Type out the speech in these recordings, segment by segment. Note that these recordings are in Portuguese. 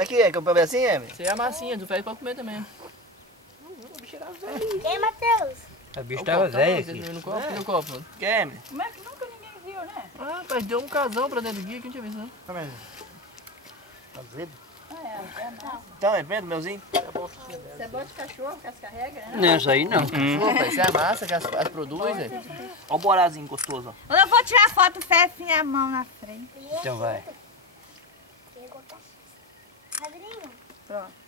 Aqui é, que eu pra ver assim, é? Isso aí é a massinha, do velho pode comer também. Ei, Matheus. A bicha tava velha aqui. No copo, no copo. Quer, Emily? Como é que nunca ninguém viu, né? Ah, mas deu um casão pra dentro aqui, quem tinha visto, né? Calma aí. Tá azedo? Não. Então, é vendo, meuzinho? Você bota de cachorro que as carrega, né? Não, isso aí não. Opa, isso é a massa que as produz, né? Olha o borazinho gostoso, ó. Eu vou tirar foto, fecha a mão na frente. Então vai. Padrinho. Pronto.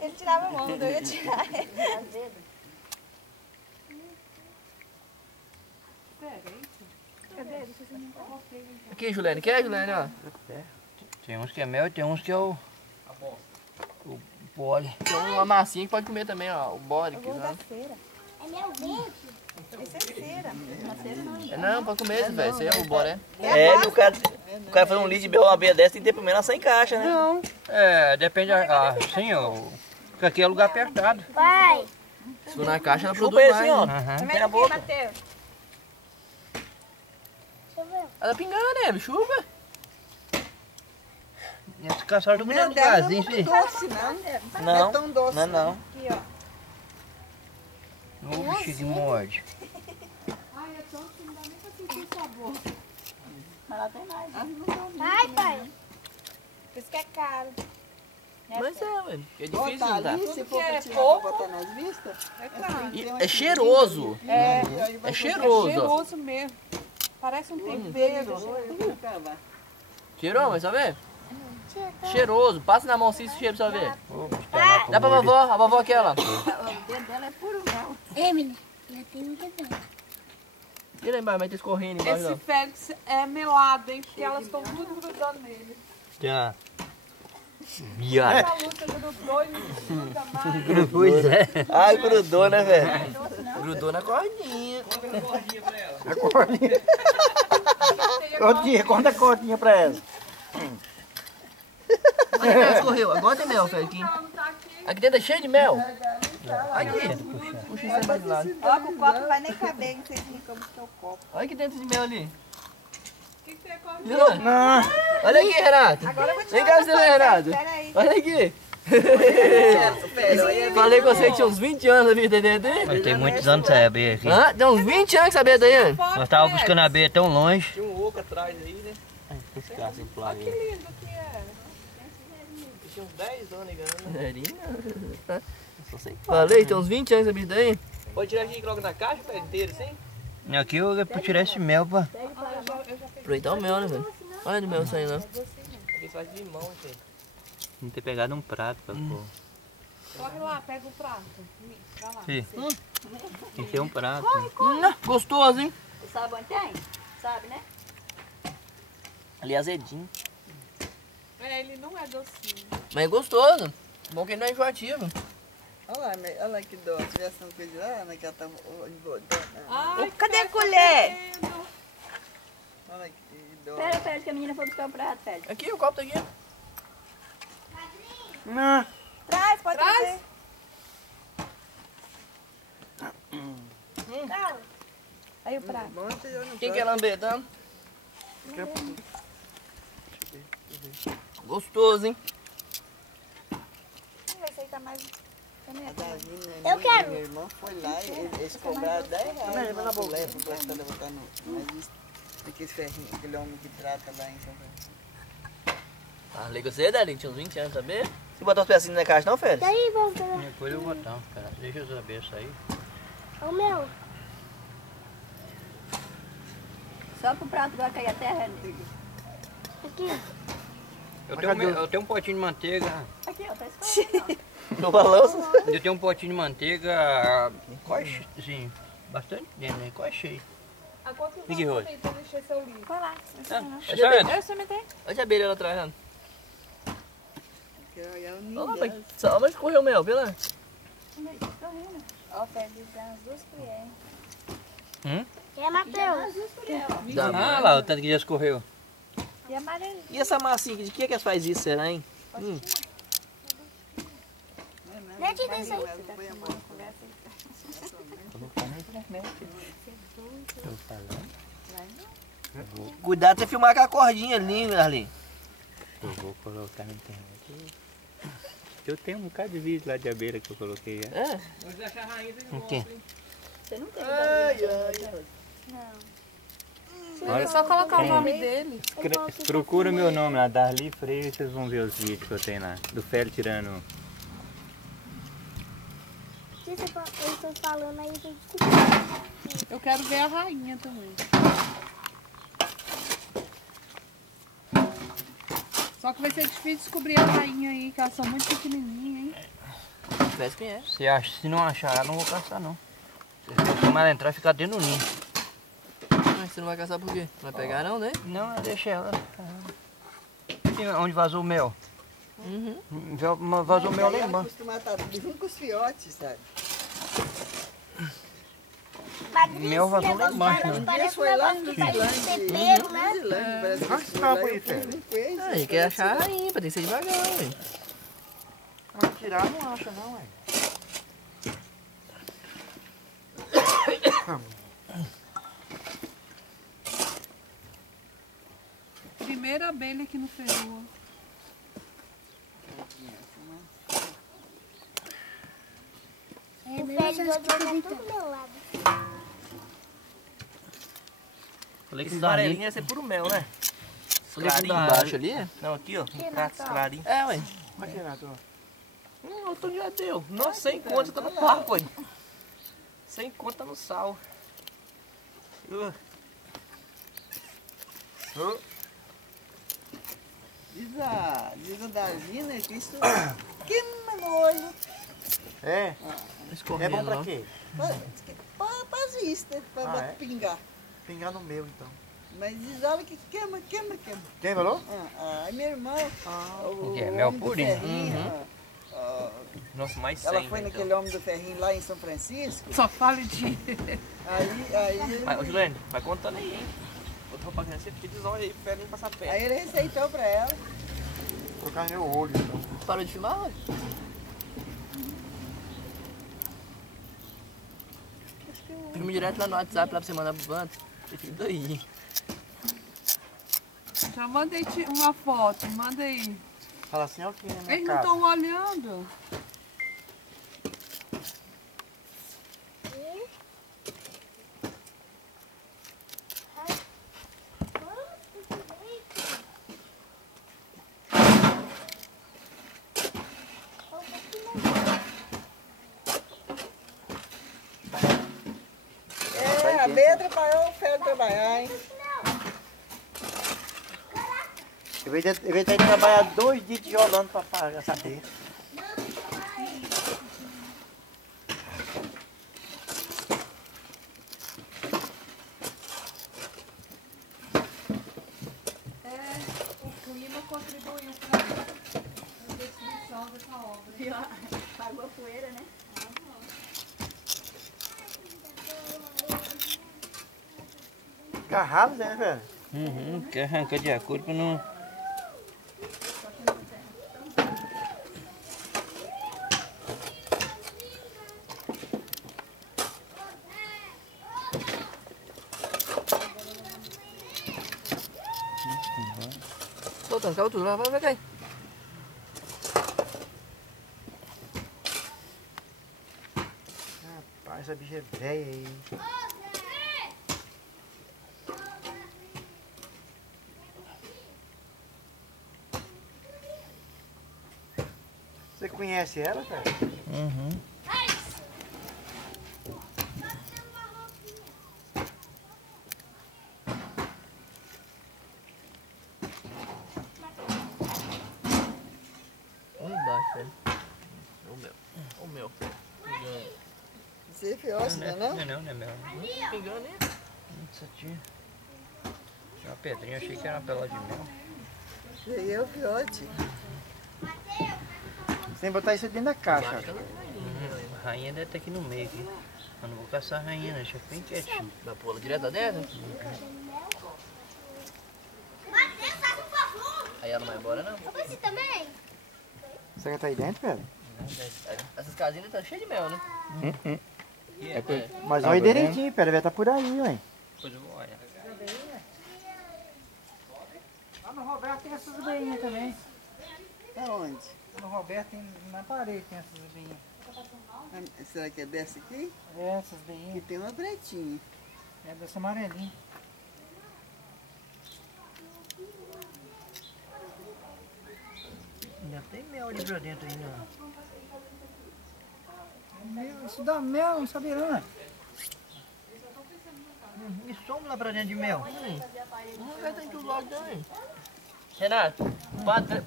Ele tirava a mão, não ia tirar. Aqui, Juliane, quer, Juliane, ó? Tem uns que é mel e tem uns que é o pole. Tem uma massinha que pode comer também, ó, o bórico, né? É meu vento. Isso é cera. Não, pode comer esse, velho, esse aí é o boré. É, o cara fazer um litro de uma abelha dessa tem que ter pelo menos 100 caixas, né? Não. É, depende, assim, ó. Porque aqui é lugar apertado. Pai. Se for na caixa, ela Chupa produz ele mais. assim, ó. Aham. Tem na boca. Matheus. Ela pingando, né? Chupa. E esse caçador tá Meu muito Deus, devagarzinho, não é filho. doce, não. Não Não, é tão doce, não, não. Aqui, ó. Ô, bichinho que morde. Mas lá tem mais. Vai, pai. Por isso que é caro. Mas é, mano. É difícil, Botar não tá? ali, se for que pra é tirar, pouco, botar nas vistas, é claro. E é cheiroso. É cheiroso, ó. cheiroso mesmo. Parece um tempero. Cheirou, mas sabe? Cheiroso. Passa na mão assim esse cheiro pra você ver. Ô, bicho, tá lá Dá pra vovó, a vovó aquela. O dedo dela é puro mel. Emily, já tem um dedão. Tira aí embaixo, vai ter escorrendo embaixo, Esse ó. Félix é melado, hein? Porque elas estão tudo grudando nele. Já. A luta grudou e não gruda mais. Pois é. Ai, grudou, né, velho? Grudou na cordinha. Cordinha, conta a cordinha pra ela. Olha, mel escorreu. Agora tem mel, Félix. Aqui dentro é cheio de mel. Aqui. Puxa isso aí mais de lado. Ó, que o copo não vai nem caber, não sei se como está o copo. Olha aqui dentro de mel ali. O que você come? Viu? Olha aqui, Renato. Agora eu vou Vem tirar cá, seu Renato. Espera aí. Olha aqui. Falei com você que tinha uns 20 anos a vida dentro aí. Mas tem muitos anos essa abelha aqui. Hã? Tem uns 20 anos que sabia daí. Nós tava buscando a abelha tão longe. Tinha um oco atrás aí, né? Esse cara sem plaga. Que lindo que é. Tinha uns 10 anos ligando. Falei, tem uns 20 anos essa bicha daí. Pode tirar aqui e coloca na caixa, pé inteiro, assim? Aqui eu vou tirar esse mel pra... Aproveitar o mel, né, velho? Olha do mel saindo, ó. Aqui faz de limão, gente. Não ter pegado um prato pra pôr. Corre lá, pega o prato. Vai lá. Sim. Tem que ter um prato. Gostoso, hein? O sabão tem? Sabe, né? Ali é azedinho. É, ele não é docinho. Mas é gostoso. Bom que ele não é enjoativo. Olha lá que dó. Se tivesse uma coisa lá, né, que ela tava engordando. Ai, Cadê a Félix, colher? tá doendo. Olha que dó. Pera, pera, que a menina foi buscar o prato, pera. Aqui, o copo tá aqui. Não. Traz, pode trazer. Aí o prato. Quem quer lambedão? Gostoso, hein? Esse aí tá mais... Eu quero. Meu irmão foi lá e eles cobraram 10 reais. Mas leva na boca. Leva, não gosta de botar no... Mas isso, aquele ferrinho, aquele homem que trata lá em São Paulo. Falei com você, Dalinho, tinha uns 20 anos, sabe? Se botar os pedacinhos na caixa, não, Félix? Daí, vamos pegar. Depois eu vou botar uns pedaços. Deixa eu saber isso aí. O meu. Só pro prato vai cair a terra. Aqui. Eu tenho um potinho de manteiga. Aqui, ó, tá escorrendo. No balanço? Eu tenho um potinho de manteiga quase, assim, bastante dentro, né? Quase cheio. A quanto Que que foi? pra encher seu livro? Vai lá. Olha Eu experimentei. a abelha lá atrás, Ana. É o Olha lá, mas só mas escorreu o mel, vê lá. Ó, Félix, dá umas 2 colheres. Hum? E a Matheus? Ah lá, o tanto que já escorreu. E a amarelo. E essa massinha, de que elas faz isso, será, hein? Não te deixa aí. Cuidado pra você filmar com a cordinha ali, Arlene. Eu vou colocar na internet. Eu tenho um bocado de vídeo lá de abelha que eu coloquei já. É? O quê? Você não tem. Não. É só colocar o nome dele. Procura meu nome lá, Darli Freire, e vocês vão ver os vídeos que eu tenho lá. Do Félio tirando. Eu estou falando aí, eu tô desculpando. Eu quero ver a rainha também. Só que vai ser difícil descobrir a rainha aí, que elas são muito pequenininhas, hein? Parece que é. Se não achar ela, não vou caçar não. Como ela entrar, ficar dentro do ninho. Mas você não vai caçar por quê? Não vai pegar não, né? Não, deixa ela. E onde vazou o mel? Vazou o mel lá Ela embaixo. costuma estar junto com os fiotes, sabe? Mel vazou lá embaixo. Um dia foi lá no tempero, né? Parece que Onde está aí, foi Félio? Aí quer achar a rainha, tem que ser devagar, ué. Mas tirar não acha não, ué. Primeira abelha aqui no Peru. O pé de hoje é tudo meu lado. Falei que Esse o Darli... amarelinho ia ser puro mel, né? Clarinho. Embaixo ali, é? Não, aqui ó, clarinho. É, ué. Mas tirar, tô. Outro dia deu. Nossa, 100 conto tá no papo, ué. 100 conto tá no sal. Diz a Darlina que isso queima no olho. É? É bom pra ó. quê? Pra vista, pra é? pingar. Pingar no meu, então. Mas diz ela que queima. Quem falou? Minha irmã, o Que é mel homem do purinho. ferrinho, Nossa, mais 100. ela foi né, naquele homem do ferrinho lá em São Francisco. Só fale de... Vai, ô Juliane, vai contando aí, hein? Outra roupa que você fica de zóio aí, pro Félio não passar perto. Aí ele receitou pra ela. Vou colocar no meu olho, então. Parou de filmar, ué? Filme direto lá no WhatsApp, lá pra você mandar pro bando. Você fica daí. Já mandei uma foto, manda aí. Fala assim, ó, aqui na minha Eles não casa. estão olhando. A Bea atrapalhou o Félio trabalhar, hein? Eu ia ter que trabalhar 2 dias tijolando pra pagar essa teia. O clima contribuiu para a destruição dessa obra. Pagou poeira, né? Fica rápido, né, velho? Que arranca de acordo pra não... Soltando, acabou tudo. Vai cair. Rapaz, essa bicha é velha aí. Você conhece ela, cara? Olha embaixo, velho. O meu. Você é fiote, não é não? Não, não é mel. Me engano, hein? Nossa, tinha uma pedrinha, achei que era uma pela de mel. Esse aí é o fiote. Sem botar isso dentro da caixa. A rainha deve estar aqui no meio aqui. Eu não vou caçar a rainha, não, deixa bem quietinho. Vai pô-la direto lá dentro? Aí ela não vai embora, não? Você também? Você quer tá aí dentro, velho? Essas casinhas tá cheias de mel, né? Mas olha direitinho, pera, vai estar por aí, ué. Depois eu vou olhar. Lá no Roberto tem essas abelhinhas também. Aonde? No Roberto tem na parede tem essas abelhinhas. Será que é dessa aqui? É, essas Aqui abelhinhas. tem uma pretinha. É dessa amarelinha. Ainda tem mel ali pra dentro ainda. Isso dá mel, não sabia não, né? E some lá pra dentro de mel. Vai ter em tudo lado também. Renato,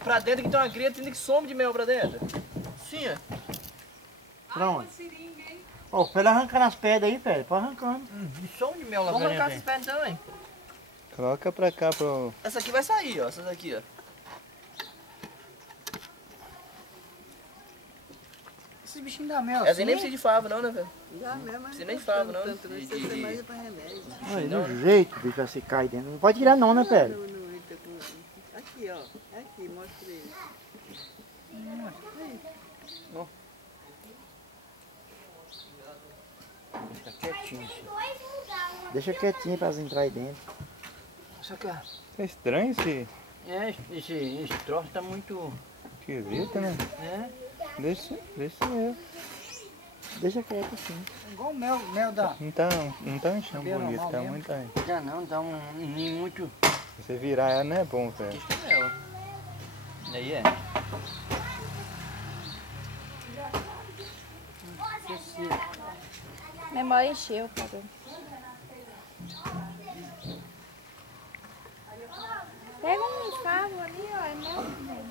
pra dentro que tem uma cria, tem que some de mel pra dentro. Sim, é. Pra onde? Ó, pra ele arrancar nas pedras aí, velho. Pode arrancando. E some de mel lá Vamos pra arrancar dentro. essas pedras também. Coloca pra cá pro... Essa aqui vai sair, ó. Essas aqui, ó. Esses bichinhos dá mel Essa assim. aí nem precisa de favo não, né, velho? Já mesmo, mas Você nem fava, não, tanto, de- isso de- mais é pra remédio. Olha, do jeito, bicho, vai se cair dentro. Não pode tirar não, né, velho? Não, ele tá com... Aqui, ó. Aqui, mostra ele. Fica quietinho, assim. Deixa quietinho pra elas entrar aí dentro. Só que, ó, É estranho esse troço tá muito... esquisito, né? É? Deixa eu. Deixa quieto assim. Igual mel da... Não tá um chão Bem bonito, normal tá mesmo. muito aí. Já não, dá um ninho muito... Se você virar ela não é bom, velho. Isso é mel. Aí é. Memória encheu, parou. Pega um favo ali, ó. É mel também.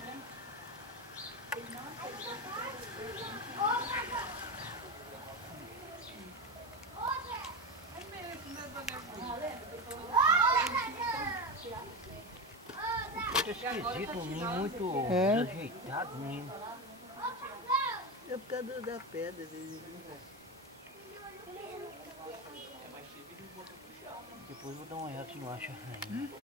Muito esquisito, um ninho muito É. desajeitado, um ninho. É por causa da pedra, às vezes. Depois eu vou dar uma olhada se não acha ainda.